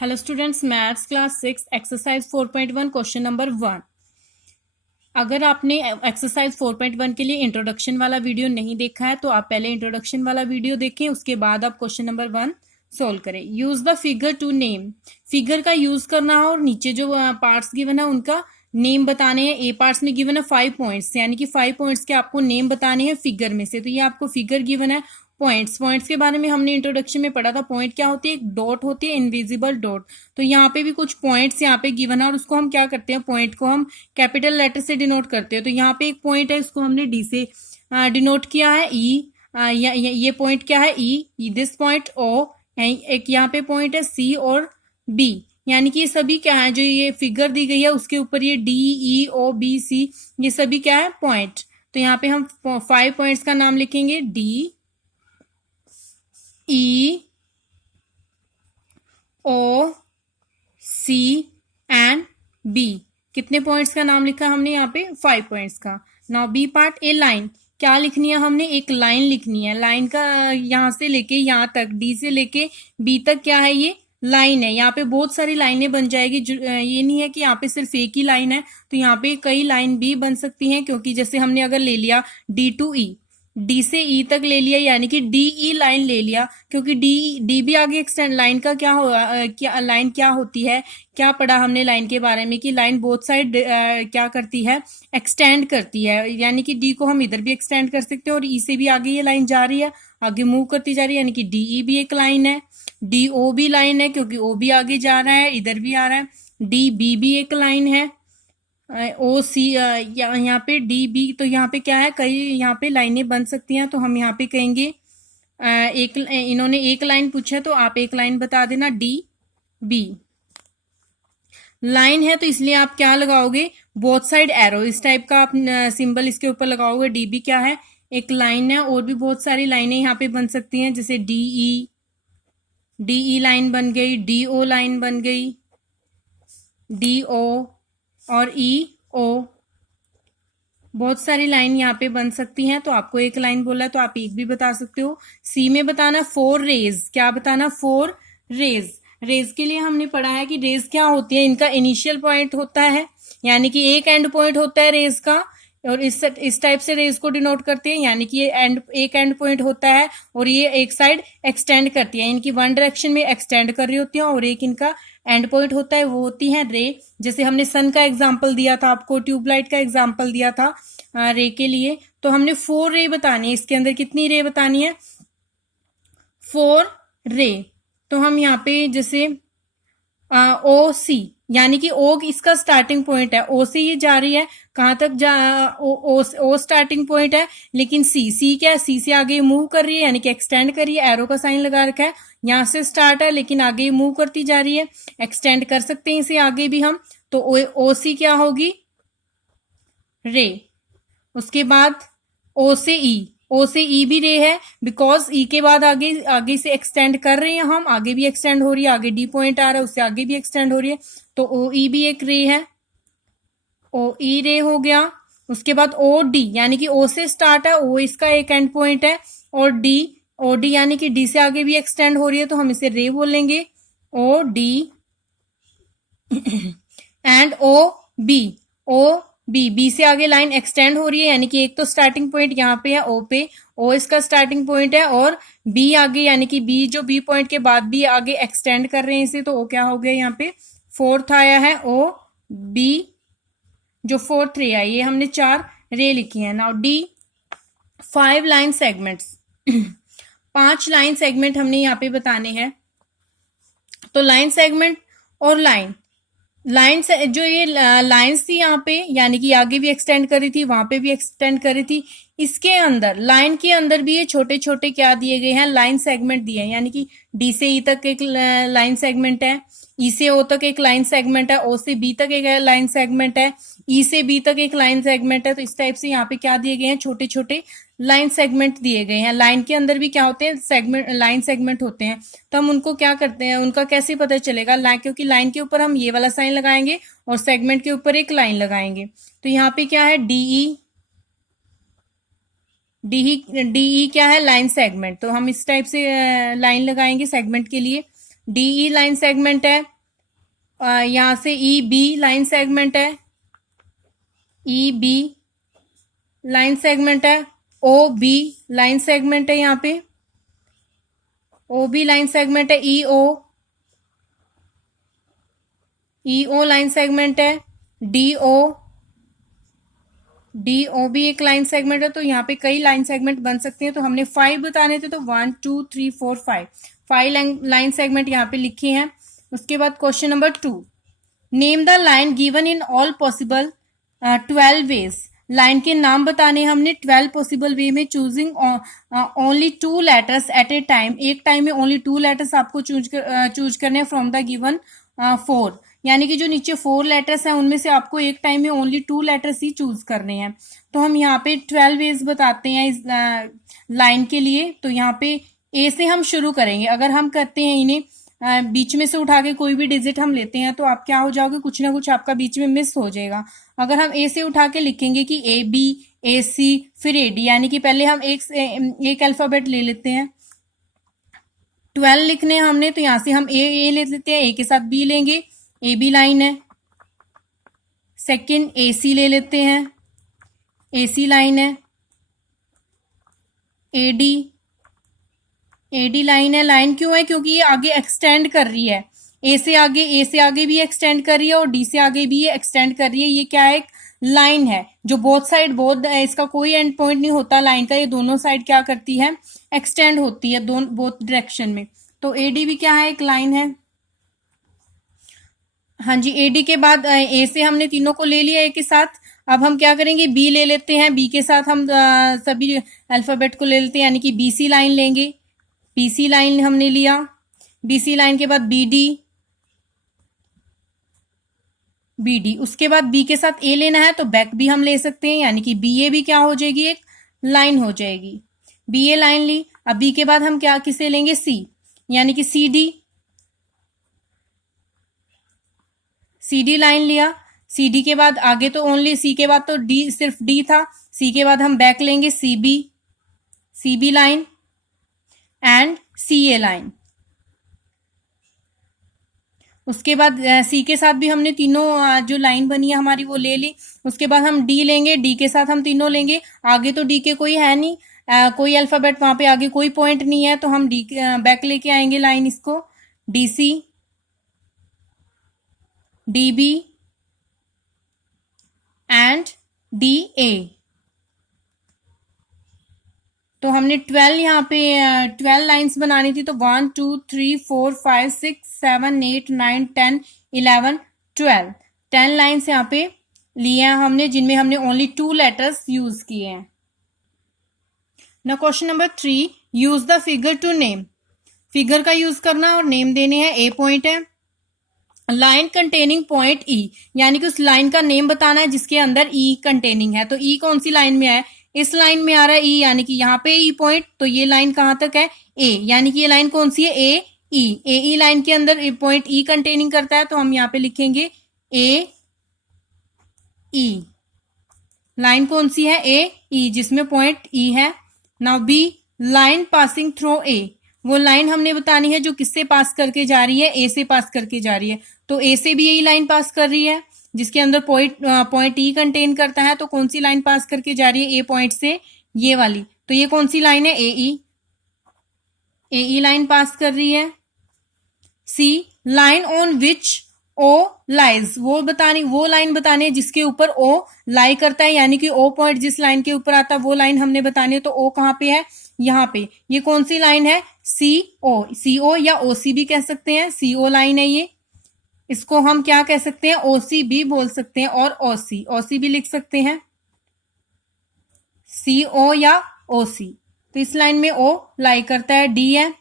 Hello students, maths class 6 exercise 4.1 question number 1। अगर आपने exercise 4.1 के लिए इंट्रोडक्शन वाला वीडियो नहीं देखा है तो आप पहले इंट्रोडक्शन वाला वीडियो देखें, उसके बाद आप क्वेश्चन नंबर 1 सोल्व करें। Use the figure to name. Figure का यूज करना है और नीचे जो पार्ट्स गिवन है उनका नेम बताने हैं। ए पार्ट्स में गिवन है 5 पॉइंट्स, यानी कि 5 पॉइंट्स के आपको नेम बताने हैं फिगर में से। तो ये आपको फिगर गिवन है। पॉइंट्स के बारे में हमने इंट्रोडक्शन में पढ़ा था। पॉइंट क्या होती है? एक डॉट होती है, इनविजिबल डॉट। तो यहाँ पे भी कुछ पॉइंट्स यहाँ पे गिवन है और उसको हम क्या करते हैं, पॉइंट को हम कैपिटल लेटर से डिनोट करते हैं। तो यहाँ पे एक पॉइंट है, इसको हमने डी से डिनोट किया है, ई। ये पॉइंट क्या है? ई। This point O. एक यहाँ पे पॉइंट है सी और बी, यानी कि ये सभी क्या है, जो ये फिगर दी गई है उसके ऊपर ये D E O B C, ये सभी क्या है? पॉइंट। तो यहाँ पे हम 5 पॉइंट्स का नाम लिखेंगे, D E O C and B. कितने पॉइंट्स का नाम लिखा हमने यहाँ पे? 5 पॉइंट्स का। Now B part, A line. क्या लिखनी है हमने? एक लाइन लिखनी है। लाइन का यहाँ से लेके यहाँ तक, डी से लेके बी तक क्या है? ये लाइन है। यहाँ पे बहुत सारी लाइनें बन जाएगी। ये नहीं है कि यहाँ पे सिर्फ एक ही लाइन है, तो यहाँ पे कई लाइन भी बन सकती हैं। क्योंकि जैसे हमने अगर ले लिया डी टू ई, डी से ई तक ले लिया, यानी कि डी ई लाइन ले लिया, क्योंकि डी भी आगे एक्सटेंड। लाइन का क्या हो क्या लाइन क्या होती है? क्या पढ़ा हमने लाइन के बारे में कि लाइन बोथ साइड क्या करती है? एक्सटेंड करती है। यानी कि डी को हम इधर भी एक्सटेंड कर सकते हैं और ई से भी आगे ये लाइन जा रही है, आगे मूव करती जा रही है, यानी कि डी ई भी एक लाइन है। डी ओ भी लाइन है, क्योंकि ओ भी आगे जा रहा है, इधर भी आ रहा है। डी बी भी एक लाइन है। ओ सी, यहाँ पे डी बी, तो यहाँ पे क्या है, कई यहाँ पे लाइनें बन सकती हैं। तो हम यहाँ पे कहेंगे एक, इन्होंने एक लाइन पूछा है तो आप एक लाइन बता देना, डी बी। लाइन है तो इसलिए आप क्या लगाओगे? बोथ साइड एरो, इस टाइप का आप सिंबल इसके ऊपर लगाओगे। डी बी क्या है? एक लाइन है। और भी बहुत सारी लाइनें यहाँ पे बन सकती हैं, जैसे डी ई लाइन बन गई, डी ओ लाइन बन गई, डी ओ और ई ओ। बहुत सारी लाइन यहाँ पे बन सकती हैं। तो आपको एक लाइन बोला है तो आप एक भी बता सकते हो। सी में बताना 4 रेज। क्या बताना? 4 रेज। रेज के लिए हमने पढ़ा है कि रेज क्या होती है, इनका इनिशियल पॉइंट होता है, यानी कि एक एंड पॉइंट होता है रेज का, और इस टाइप से रेज को डिनोट करते हैं। यानी कि ये एक एंड पॉइंट होता है और ये एक साइड एक्सटेंड करती है, इनकी वन डायरेक्शन में एक्सटेंड कर रही होती है, और एक इनका एंड पॉइंट होता है, वो होती है रे। जैसे हमने सन का एग्जाम्पल दिया था आपको, ट्यूबलाइट का एग्जाम्पल दिया था रे के लिए। तो हमने 4 रे बतानी है। इसके अंदर कितनी रे बतानी है? 4 रे। तो हम यहाँ पे जैसे ओ सी, यानी कि ओ इसका स्टार्टिंग पॉइंट है, ओ से ये जा रही है, कहां तक जा, ओ स्टार्टिंग पॉइंट है। लेकिन सी क्या है? सी से आगे मूव कर रही है, यानी कि एक्सटेंड कर रही है। एरो का साइन लगा रखा है, यहां से स्टार्ट है लेकिन आगे मूव करती जा रही है, एक्सटेंड कर सकते हैं इसे आगे भी हम। तो ओ सी क्या होगी? रे। उसके बाद ओ से ई, ओ से ई भी रे है, बिकॉज ई के बाद आगे आगे से एक्सटेंड कर रहे हैं हम, आगे भी एक्सटेंड हो रही है, आगे डी पॉइंट आ रहा है, उससे आगे भी एक्सटेंड हो रही है। तो ओ ई भी एक रे है, ओ ई रे हो गया। उसके बाद ओ डी, यानी कि ओ से स्टार्ट है, ओ इसका एक एंड पॉइंट है, और डी, ओ डी यानी कि डी से आगे भी एक्सटेंड हो रही है, तो हम इसे रे बोलेंगे, O D. And O B, O B से आगे लाइन एक्सटेंड हो रही है, यानी कि एक तो स्टार्टिंग पॉइंट यहाँ पे है ओ पे, ओ इसका स्टार्टिंग पॉइंट है, और बी आगे, यानी कि बी जो बी पॉइंट के बाद भी आगे एक्सटेंड कर रहे हैं इसे, तो ओ क्या हो गया? यहाँ पे 4th आया है, ओ बी जो 4th रे आई, ये हमने 4 रे लिखी है। Now D 5 line segments. 5 line segment हमने यहाँ पे बताने हैं। तो लाइन सेगमेंट और लाइन से जो ये लाइंस थी यहाँ पे, यानी कि आगे भी एक्सटेंड कर रही थी, वहां पे भी एक्सटेंड कर रही थी, इसके अंदर लाइन के अंदर भी ये छोटे छोटे क्या दिए गए हैं? लाइन सेगमेंट दिए हैं। यानी कि डी से ई तक एक लाइन सेगमेंट है, ई से ओ तक एक लाइन सेगमेंट है, ओ से बी तक एक लाइन सेगमेंट है, ई से बी तक एक लाइन सेगमेंट है। तो इस टाइप से यहाँ पे क्या दिए गए हैं? छोटे छोटे लाइन सेगमेंट दिए गए हैं। लाइन के अंदर भी क्या होते हैं? सेगमेंट, लाइन सेगमेंट होते हैं। तो हम उनको क्या करते हैं, उनका कैसे पता चलेगा? क्योंकि लाइन के ऊपर हम ये वाला साइन लगाएंगे और सेगमेंट के ऊपर एक लाइन लगाएंगे। तो यहाँ पे क्या है? डीई, डीई क्या है? Line segment. तो हम इस टाइप से लाइन लगाएंगे सेगमेंट के लिए। डी ई लाइन सेगमेंट है, यहां से ई बी लाइन सेगमेंट है, ई बी लाइन सेगमेंट है, ओ बी लाइन सेगमेंट है, यहाँ पे ओ बी लाइन सेगमेंट है, ई ओ लाइन सेगमेंट है, डी ओ भी एक लाइन सेगमेंट है। तो यहाँ पे कई लाइन सेगमेंट बन सकते हैं। तो हमने 5 बताने थे, तो 1 2 3 4 5 लाइन सेगमेंट यहाँ पे लिखे हैं। उसके बाद question number 2, name the line given in all possible 12 ways. Line के नाम बताने हमने 12 पॉसिबल वे में, choosing only 2 letters at a time. एक टाइम में ओनली 2 लेटर्स आपको चूज करने फ्रॉम द गिवन 4, यानी कि जो नीचे 4 लेटर्स हैं उनमें से आपको एक टाइम में ओनली 2 लेटर्स ही चूज करने हैं। तो हम यहाँ पे 12 वेज बताते हैं इस लाइन के लिए। तो यहाँ पे ए से हम शुरू करेंगे। अगर हम करते हैं इन्हें बीच में से उठा के कोई भी डिजिट हम लेते हैं तो आप क्या हो जाओगे, कुछ ना कुछ आपका बीच में मिस हो जाएगा। अगर हम ए से उठा के लिखेंगे कि ए बी, ए सी, फिर ए डी, यानी कि पहले हम एक अल्फाबेट ले लेते हैं। 12 लिखने हैं हमने, तो यहां से हम ए ले लेते हैं, ए के साथ बी लेंगे, ए बी लाइन है। सेकंड ए सी ले लेते हैं, ए सी लाइन है। ए डी लाइन है। लाइन क्यों है? क्योंकि ये आगे एक्सटेंड कर रही है। ए से आगे भी एक्सटेंड कर रही है और डी से आगे भी ये एक्सटेंड कर रही है। ये क्या है? एक लाइन है जो बोथ साइड, इसका कोई एंड पॉइंट नहीं होता लाइन का। ये दोनों साइड क्या करती है? एक्सटेंड होती है बोथ डायरेक्शन में। तो एडी भी क्या है? एक लाइन है। हाँ जी, एडी के बाद ए से हमने तीनों को ले लिया ए के साथ। अब हम क्या करेंगे? बी ले लेते हैं। बी के साथ हम सभी अल्फाबेट को ले लेते हैं, यानी कि बीसी लाइन लेंगे। बीसी लाइन हमने लिया। बीसी लाइन के बाद बीडी, उसके बाद बी के साथ ए लेना है तो बैक भी हम ले सकते हैं, यानी कि बी ए भी क्या हो जाएगी? एक लाइन हो जाएगी। बी ए लाइन ली। अब बी के बाद हम क्या किसे लेंगे? सी, यानी कि सी डी लाइन लिया। सी डी के बाद आगे तो ओनली सी के बाद तो डी, सिर्फ डी था। सी के बाद हम बैक लेंगे C B line and C A line. उसके बाद सी के साथ भी हमने तीनों जो लाइन बनी है हमारी वो ले ली। उसके बाद हम डी लेंगे। डी के साथ हम तीनों लेंगे। आगे तो डी के कोई है नहीं, कोई अल्फाबेट वहां पे आगे कोई पॉइंट नहीं है, तो हम डी बैक लेके आएंगे लाइन इसको। D C, D B and D A. तो हमने 12 यहाँ पे 12 लाइंस बनानी थी। तो 1 2 3 4 5 6 7 8 9 10 11 12 10 लाइंस यहाँ पे लिए हैं हमने, जिनमें हमने ओनली 2 लेटर्स यूज किए हैं। Now question number 3, use the figure to name. Figure का यूज करना और नेम देने हैं। ए पॉइंट है, लाइन कंटेनिंग पॉइंट ई, यानी कि उस लाइन का नेम बताना है जिसके अंदर ई कंटेनिंग है। तो ई कौन सी लाइन में है? इस लाइन में आ रहा है ई, यानी कि यहाँ पे ई पॉइंट। तो ये लाइन कहां तक है? ए, यानी कि ये लाइन कौन सी है? ए ई लाइन के अंदर पॉइंट ई कंटेनिंग करता है। तो हम यहाँ पे लिखेंगे ए ई। लाइन कौन सी है? ए ई, जिसमें पॉइंट ई है। Now B, line passing through A, वो लाइन हमने बतानी है जो किससे पास करके जा रही है? ए से पास करके जा रही है। तो ए से भी यही लाइन पास कर रही है जिसके अंदर पॉइंट ई कंटेन करता है। तो कौन सी लाइन पास करके जा रही है ए पॉइंट से? ये वाली। तो ये कौन सी लाइन है? ए ई लाइन पास कर रही है। C, line on which O lies, वो लाइन बतानी है जिसके ऊपर ओ लाई करता है, यानी कि ओ पॉइंट जिस लाइन के ऊपर आता है वो लाइन हमने बतानी है। तो ओ कहाँ पे है? यहाँ पे। ये कौन सी लाइन है? सी ओ या ओ सी भी कह सकते हैं। सी ओ लाइन है ये। इसको हम क्या कह सकते हैं? ओ सी भी बोल सकते हैं और ओ सी भी लिख सकते हैं। सी ओ या ओ सी। तो इस लाइन में ओ लाई करता है। डी है,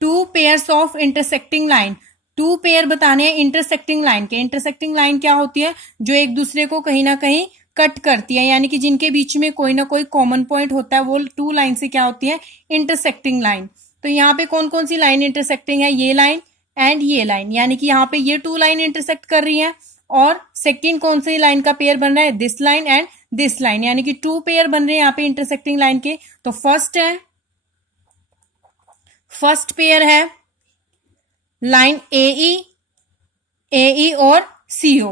two pairs of intersecting line. 2 pair बताने हैं इंटरसेक्टिंग लाइन के। इंटरसेक्टिंग लाइन क्या होती है? जो एक दूसरे को कहीं ना कहीं कट करती है, यानी कि जिनके बीच में कोई ना कोई कॉमन पॉइंट होता है, वो 2 लाइन से क्या होती है? Intersecting line. तो यहाँ पे कौन कौन सी लाइन इंटरसेक्टिंग है? ये लाइन एंड ये लाइन, यानी कि यहाँ पे ये 2 लाइन इंटरसेक्ट कर रही है। और सेकंड कौन सी लाइन का पेयर बन रहा है? This line and this line, यानी कि 2 पेयर बन रहे हैं यहाँ पे इंटरसेक्टिंग लाइन के। तो फर्स्ट फर्स्ट पेयर है लाइन AE और CO,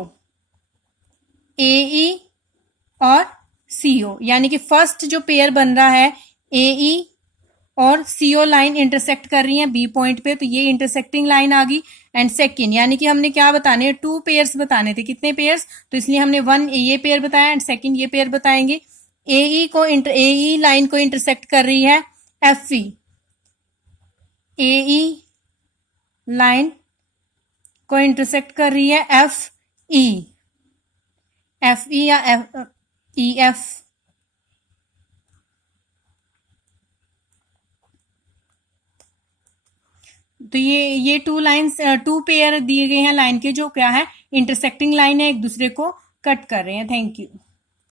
AE और CO, यानी कि फर्स्ट जो पेयर बन रहा है AE और CO लाइन इंटरसेक्ट कर रही है B पॉइंट पे, तो ये इंटरसेक्टिंग लाइन आ गई। एंड सेकंड, यानी कि हमने क्या बताने हैं, 2 पेयर्स बताने थे। कितने पेयर्स, तो इसलिए हमने 1 ये पेयर बताया एंड सेकंड ये पेयर बताएंगे। AE लाइन को इंटरसेक्ट कर रही है FE, AE लाइन को इंटरसेक्ट कर रही है FE या EF। तो ये 2 पेयर दिए गए हैं लाइन के, जो क्या है इंटरसेक्टिंग लाइन है, एक दूसरे को कट कर रहे हैं। Thank you.